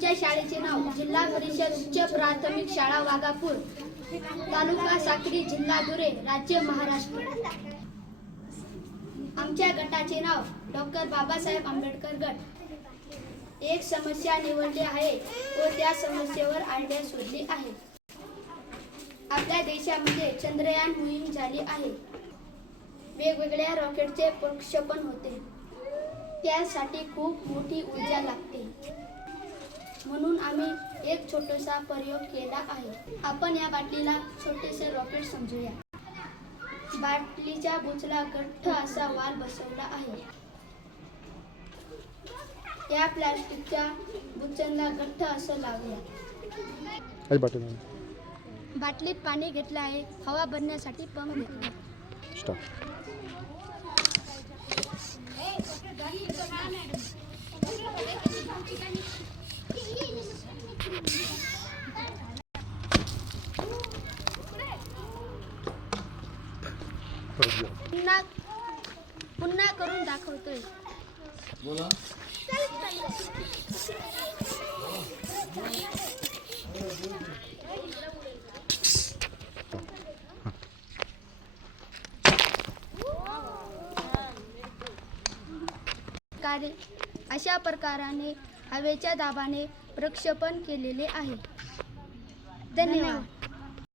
आमच्या शाळेचे नाव जिल्हा परिषद उच्च प्राथमिक शाळा वाघापूर, तालुका साक्री, जिल्हा धुळे, राज्य महाराष्ट्र. आमच्या गटाचे नाव डॉक्टर बाबासाहेब आंबेडकर गट. एक समस्या निवडली आहे व त्या समस्येवर आयडिया शोधली आहे. आपल्या देशामध्ये चंद्रयान मोहीम झाली आहे. वेगवेगळ्या रॉकेटचे प्रक्षेपण होते. त्यासाठी खूप मोठी ऊर्जा लागते. म्हणून आम्ही एक छोटासा प्रयोग केला आहे. आपण या बाटलीला छोटेसे रॉकेट समजूया. बाटलीच्या बुचला गठ्ठ असा वाल बसवला आहे. या प्लास्टिकच्या बुचला गठ्ठ असं लावूया. बाटलीत पाणी घेतले आहे. हवा भरण्यासाठी पंप घेतला. पुन्हा करून दाखवतोय. बोला. अशा प्रकाराने हवेच्या दाबाने प्रक्षेपण केलेले आहे. धन्यवाद.